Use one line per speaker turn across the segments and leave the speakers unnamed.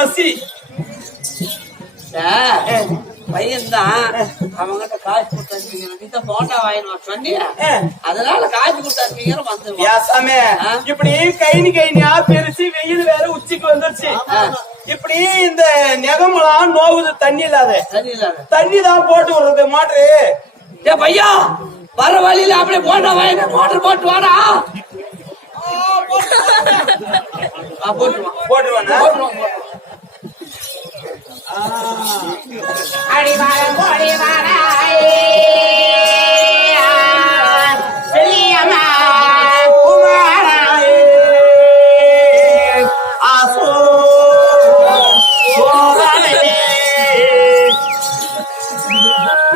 பசி. பையன் தான் அவங்கிட்ட காசு கொடுத்தாங்க நீ தான் போண்டா வாங்கினு வர சொன்னியா. அதனால காசு கொடுத்தாங்க வந்து
யாசாமே
ஆ?
இப்படி கைனி கைனியா பெருசு வெயில் வேற உச்சிக்கு வந்துருச்சு. இப்படி இந்த நெகமெல்லாம் நோவுது தண்ணி இல்லாத. தண்ணி தான் போட்டு விடுறது மாட்டு.
ஏ பையா வர வழியில அப்படியே போண்டா வாங்கின மோட்டர் போட்டு வாடா. போட்டுருவானா?
போட்டுருவான்
போட்டுருவான்.
அடிவாரம் போடிவாராயே செல்லியம்மா குமாராயே
ஆசோ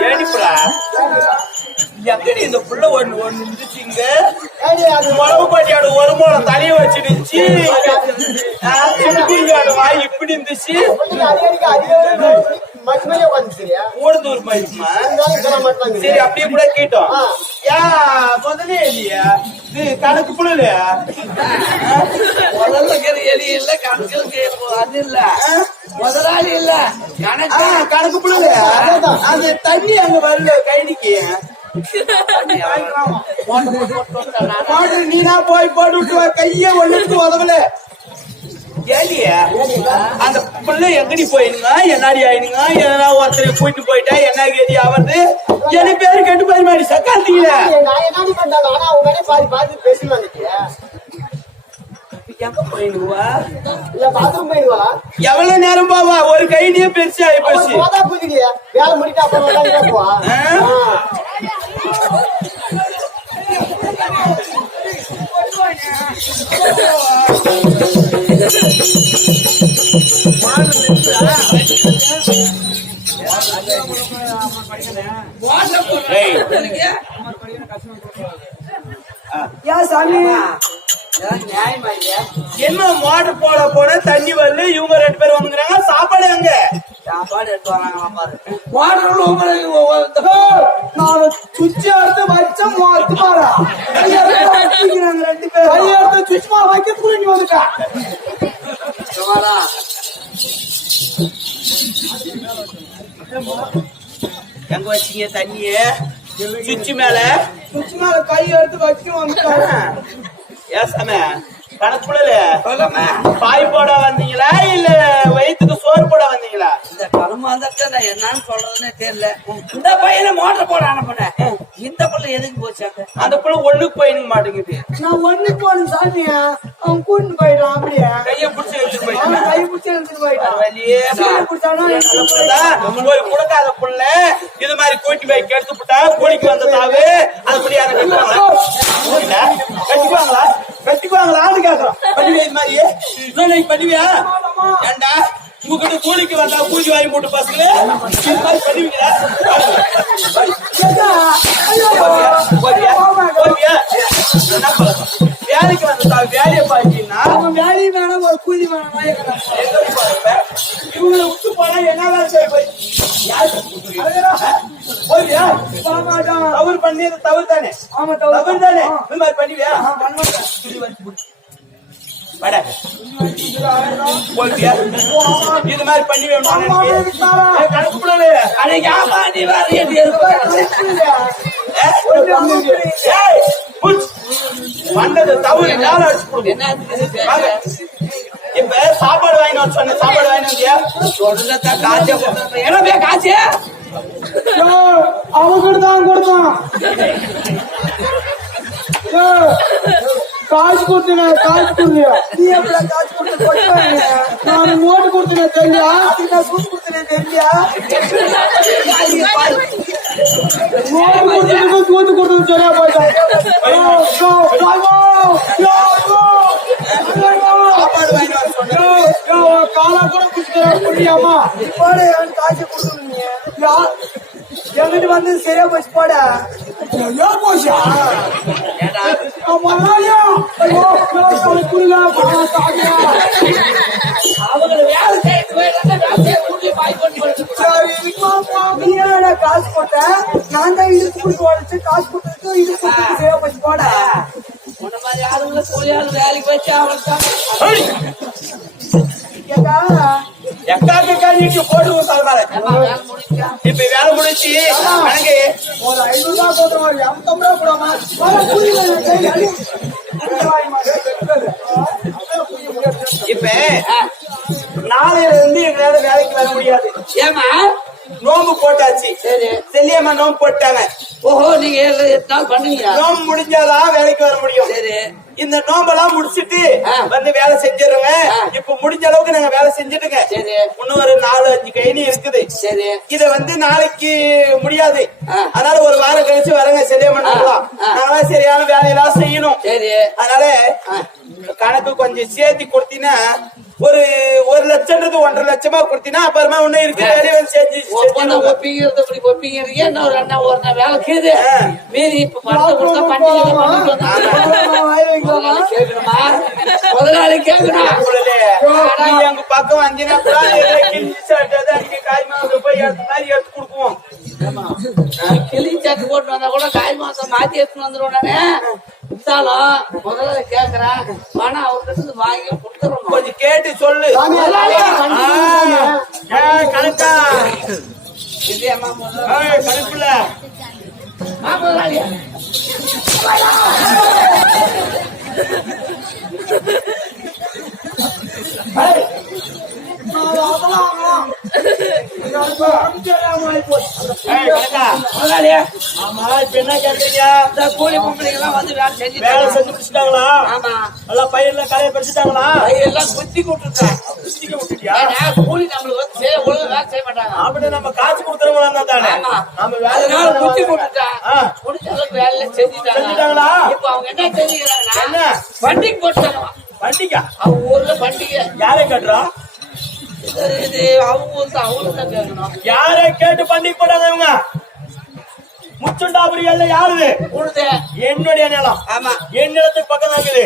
ஏடிப்புடா எங்கடி இந்த புள்ள ஒண்ணு ஒண்ணு இருந்துச்சுங்க முளவு பாட்டியோட ஒரு மூலம் தலைய சிட்டுக்குருவியோட வாய் இப்படி இருந்துச்சு. ஓடுதூர் மயிலுமா? சரி அப்படியே கூட கேட்டோம். யா முதல்ல இல்லையா? இது கணக்கு புள்ளலையா
முதல்ல எலி இல்ல இருக்கிற அது இல்ல. முதலாளி இல்ல கணக்கு.
கணக்கு புள்ளலையா அந்த தண்ணி அங்க வரல கைனிக்கு நீனா போய் போட்டு கையே ஒண்ணுக்கு உதவல. ஏலியா அந்த பிள்ளை எங்கடி போயினுங்க? என்னாடி ஆயினுங்க? என்ன ஒருத்தர் கூட்டிட்டு போயிட்டா என்ன கேதி ஆவது என் பேரு கெட்டு போய் மாதிரி போயினுவா எவ்வளவு நேரம் போவா? ஒரு கைனியே பெருசு ஆகி போச்சு.
வேலை முடிட்டா அப்புறம் விளையாடிட்டே போவா.
ஆ? ஏய்.
நியாயமா இல்லையா
என்ன மாடு போட போன தண்ணி வரல இவங்க ரெண்டு பேரும் வந்துக்கிறாங்க. சாப்பாடு அங்க
சாப்பாடு எடுத்து வராங்க பாரு. வாடகை உங்களுக்கு
நான் சுவிட்ச் எடுத்து வச்ச மாத்து பாரா. பேரும் கையெடுத்து சுவிட்ச் மா வைக்க புரிஞ்சு வந்துட்டா எங்க வச்சீங்க தண்ணிய? சுவிட்ச் மேல?
சுவிட்ச் மேல கை எடுத்து வந்துட்டாங்க.
ஏசாம கணக்குள்ள பாய் போட வந்தீங்களா இல்ல வயிற்றுக்கு சோறு போட வந்தீங்களா?
நான் என்னன்னு சொல்றதுன்னே தெரியல. இந்த பையனை மோட்டர் போட அனுப்புனேன். இந்த பிள்ளை எதுக்கு போச்சாங்க
அந்த புள்ள ஒண்ணுக்கு போயினுங்க மாட்டேங்குது.
நான் ஒண்ணுக்கு போன சாமிய? அவன் கூட்டிட்டு போயிட்டான் அப்படியே?
கைய பிடிச்சி எடுத்துட்டு
அவன்
போயிட்டாங்க
கை பிடிச்சி எடுத்துட்டு போயிட்டான்
புள்ளதான். ஒரு கொடுக்காத புள்ள. இது மாதிரி கூட்டி போய் கெடுத்து விட்டா கூலிக்கு வந்த தாவு அது படி அதை கட்டுவாங்களா கட்டிக்குவாங்களா? கட்டிக்குவாங்களான்னு கேக்குறோம் பண்ணுவியா இது மாதிரி இன்னும் நீ பண்ணுவியா? ஏண்டா? உங்ககிட்ட கூலிக்கு வந்தா கூலி வாங்கி போட்டு பசங்களே இது மாதிரி பண்ணுவீங்களா? வேலைக்கு வந்த வேலையை பார்த்தீங்கன்னா
வேலையும் வேணாம் ஒரு கூலி வேணாம்
இவங்களை விட்டு போனா என்ன வேலை செய்ய போய்
பாமாட்டான்.
தவறு பண்ணியது தவறு தானே
ஆமா, தவறு.
தானே இந்த மாதிரி பண்ணுவியா?
ஆ, பண்ணமாட்டேன்.
போவியா இது மாதிரி பண்ணி. பண்ணது தவறு யாரும் அடிச்சு கொடுங்க. இப்ப சாப்பாடு வாங்கி வர சொன்ன சாப்பாடு வாங்கி வந்தியா?
சொல்றத காய்ச்ச என்ன காய்ச்ச
ஏய், அவங்கிட்ட தான் கொடுத்தான் காசு கொடுத்தீங்க காசு கொடுங்க நீ எப்படி காசு கொடுத்து கொடுத்தாங்க நான் நோட்டு கொடுத்தேன் தெரியா நான் சூட் கொடுத்தேன் தெரியா நோட்டு கொடுத்தது சூட்டு கொடுத்தது சரியா வாங்கோ. காலா கூட குடிக்கிற முடியாமா போட காசு நீ? எங்கிட்டு வந்து சரியா போச்சு போட. போச்சா? நான் தான் இழுத்து கொடுத்து உடச்சு காசு கொடுத்ததுக்கு இழுத்து கொடுத்து சரியா போச்சு போட.
உன்ன மாதிரி ஆளுங்களை கூலியாளு வேலைக்கு வச்சு
நீட்டு போட்டு சொல்றாரு இப்ப வேலை முடிச்சு எனக்கு
ஒரு ஐநூறு ரூபா போடாமா. அடி. வாங்கி
இப்ப நாளையில இருந்து எங்களால வேலைக்கு வர முடியாது.
ஏமா
நோம்பு போட்டாச்சு.
சரி.
செல்லியம்மா நோம்பு போட்டாங்க.
ஓஹோ நீங்க ஏழு எட்டு நாள் பண்ணுவீங்க
நோம்பு முடிஞ்சாதான் வேலைக்கு வர முடியும்.
சரி.
இந்த நோம்பெல்லாம் முடிச்சிட்டு. வந்து வேலை செஞ்சிருங்க. இப்ப முடிஞ்ச அளவுக்கு நாங்க வேலை செஞ்சுட்டுங்க.
சரி.
இன்னும் ஒரு நாலு அஞ்சு கைனி இருக்குது.
சரி.
இத வந்து நாளைக்கு முடியாது. அதனால ஒரு வாரம் கழிச்சு வரங்க நோம்பலாம்.
ஆ.
நாங்களாம் சரியான வேலையெல்லாம் செய்யணும்.
சரி.
அதனால கணக்கு கொஞ்சம் சேர்த்து கொடுத்தீங்கன்னா ஒரு ஒரு லட்சம்ன்றது ஒன்றரை லட்சமா கொடுத்தீங்கன்னா அப்புறமா ஒண்ணு இருக்கு வேலையை வந்து செஞ்சு.
ஒப்பிங்கிறது இப்படி ஒப்பிங்கிறீங்க அண்ணா ஒரு நாள் வேலை கேது. மீறி இப்ப பணத்தை கொடுத்தா பண்டிகை கேட்கணுமா முதலாளி கேட்கணும்
எங்க பக்கம் வந்தீங்கன்னா கூட காய் மாவு போய் எடுத்த மாதிரி எடுத்து கொடுக்குவோம்
கிளி சாக்கு போட்டு வந்தா கூட காய் மாசம் மாத்தி எடுத்துன்னு வந்துருவோம் நானு. இருந்தாலும் முதல்ல கேக்குறேன் பணம் அவர்கிட்ட வாங்கி கொடுத்துருவோம்
கொஞ்சம் கேட்டு சொல்லு. கணக்கா. கணக்குல. ஆமா இப்ப என்ன கேக்குறீங்க?
இந்த கூலி பொம்பளைங்க எல்லாம் வந்து வேலை
வேலை
செஞ்சுட்டாங்க
செஞ்சு முடிச்சிட்டாங்களா?
ஆமா.
எல்லாம் பயிரெல்லாம் கலையை பறிச்சுட்டாங்களா?
எல்லாம் குத்தி கொடுத்துருக்காங்க.
குstiக்க விட்டுட்டியா?
ஏன்னா கூலி நம்மளுக்கு வந்து செய்ய ஒழுங்கா வேலை செய்ய மாட்டாங்க.
அப்படி நம்ம காசு கொடுக்கறவங்களா தானே. நம்ம வேலை
குத்தி
ஆ.
முடிஞ்ச அளவுக்கு வேலையில செஞ்சுட்டாங்க.
செஞ்சுட்டாங்களா?
இப்ப அவங்க என்ன
என்ன? வண்டிக்கா
ஊர்ல பண்டிகை
யாரை கட்டுறா யாரை கேட்டு பண்டிகை போட்டாங்க இவங்க முச்சுண்டாபுரியல்ல யாருது?
உழுது.
என்னுடைய நிலம்.
ஆமா.
என் நிலத்துக்கு பக்கம் இருக்குது.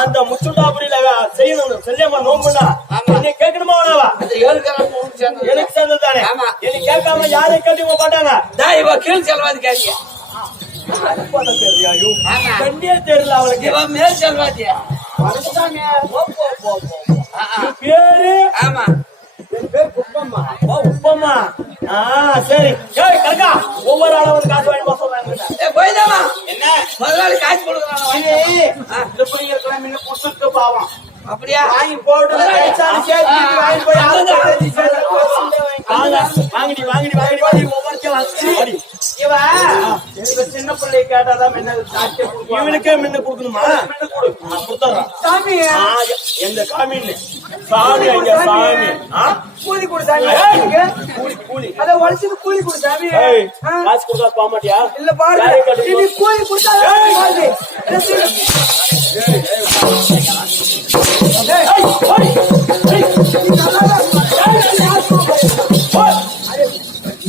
அந்த முச்சுண்டாபுரியில செய்யணும். செல்லியம்மா நோம்புனா. என்னை கேட்கணுமா
சேர்ந்து
எனக்கு சேர்ந்தது தானே. என்னை கேட்காம யாரை கேட்டு இவங்க போட்டாங்க
தான் இவ கீழ் செல்வாதி கேட்க.
தெரியல அவளுக்கு.
இவ மேல் செல்வாதி
பேரு சரி. ஏய் கணக்கா ஒவ்வொரு ஆளும் வந்து காசு வாங்கி போக சொல்றாங்க
ஏ போய்தாமா
என்ன?
முதலாளி காசு கொடுக்குறாங்க வாங்கி.
இந்த இருக்கலாம் பாவம்.
அப்படியா?
வாங்கி போட்டு கைச்சாலி சேர்த்து வாங்கி போய் ஆளு வாங்க. வாங்கி ஒவ்வொருத்தையும் வாங்கி இவன் இவன் சின்ன பிள்ளை கேட்டாதான் கொடுப்பான். இவனுக்கே முன்ன கொடுக்கணுமா? கொடுத்துறேன்
சாமி
எந்த காமின்னு சாமி ஐயா சாமி?
கூலி கொடு சாமி.
கூலி கூலி.
அத உழைச்சது கூலி கொடு சாமி.
ஏய்,
ஆ?
காசு கொடுத்தா போக மாட்டியா?
இல்ல பாருங்க.
யாரை கேட்டு
நீ கூலி கொடுத்தா
ஏய்.
பாருங்க.
ஏய், ஓடி. ஏய்,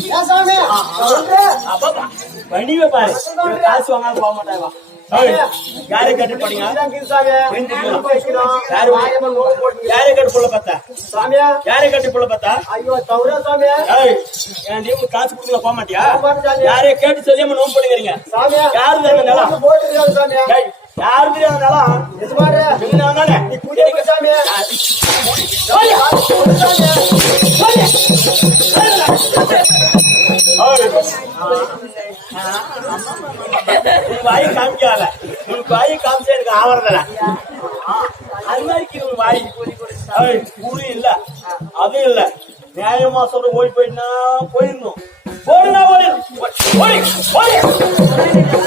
ஏன் சாமி சொல்றேன்.
அப்பப்பா, வண்டியை பாரு. காசு வாங்காம போக மாட்டாங்க யாரை கேட்டு போனீங்க? யாரு கேட்டு புள்ள பார்த்தா?
சாமியா.
யாரை கேட்டு புள்ள பார்த்தா?
ஐயோ தவறா சாமியா.
என் டீம் காசு கொடுக்கல போக மாட்டியா. யாரைய கேட்டு சொல்லியாம நோம்பு பண்ணுகிறீங்க
சாமியா.
யாரு நிலம்?
சாமியா.
யாரு தெரியாத நிலம்?
நீ கூலி கொடு சாமியா?
உன் வாய் காமிக்காத. உன் வாய் காமிச்சா எனக்கு ஆவறதில்ல அது மாதிரி உன் வாய் கூலி இல்ல. அதுவும் இல்ல. நியாயமா சொல்ற ஓடி போயிட்டுனா போயிடணும். ஓடி ஓடி.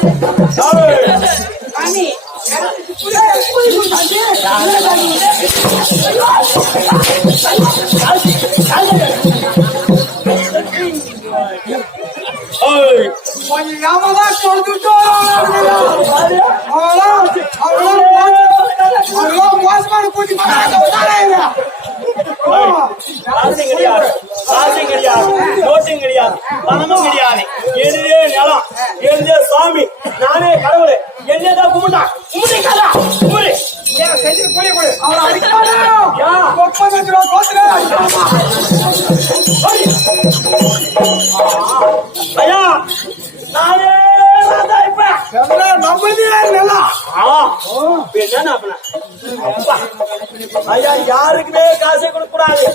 ஐயா யாருக்குமே காசை கொடுக்க கூடாது.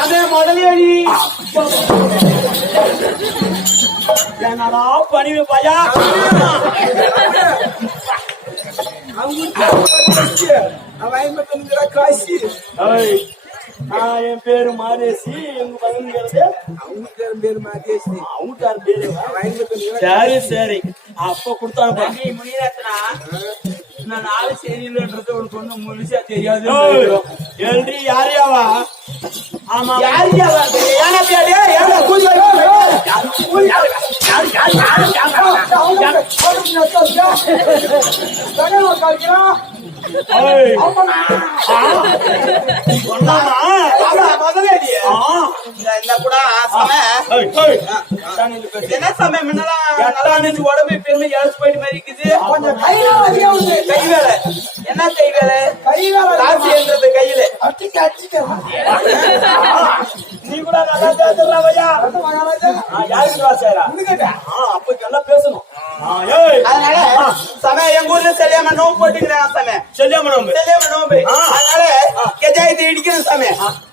அதே முதலியடி என்னடா பணிவு பையா?
காசு.
என் பேரு மாதேசி எங்க பகுதிங்கிறது
அவங்க பேரு? மாதேசி.
அவங்கட்டார் பேரு சரி சரி. அப்ப கொடுத்தானுப்பா
முனிரத்னா நான் நாலு சரியில்லைன்றது உனக்கு ஒண்ணும் முழுசா தெரியாது
எழுதி யாரையாவா ஆமா
யாருக்காவா
ஏன்னா ஏன்னா கூலி
இந்த கூட ஆசை என்ன சமயம் முன்னெல்லாம் உடம்பு பெருமை இழச்சு போயிட்டு மாதிரி இருக்குது.
கொஞ்சம் உண்டு.
கை வேலை. என்ன கை வேலை?
கை வேலை
காசு என்றது கையில.
அடிக்க அடிக்க
நீ கூட நல்லா பேசுறா பையா.
மகாராஜா
யாருக்கு
உனக்கிட்ட
அப்ப நல்லா பேசணும்.
அதனால சமயம் எங்க ஊர்ல செல்லியாம நோம்பு போட்டுக்கிறேன். சமயம்
செல்லியம்மன்
செல்லியாம நோம்பு
ஆ.
அதனால கெஜாயத்தை இடிக்கணும் சமயம் எனக்குமா சுடணும் சமயம்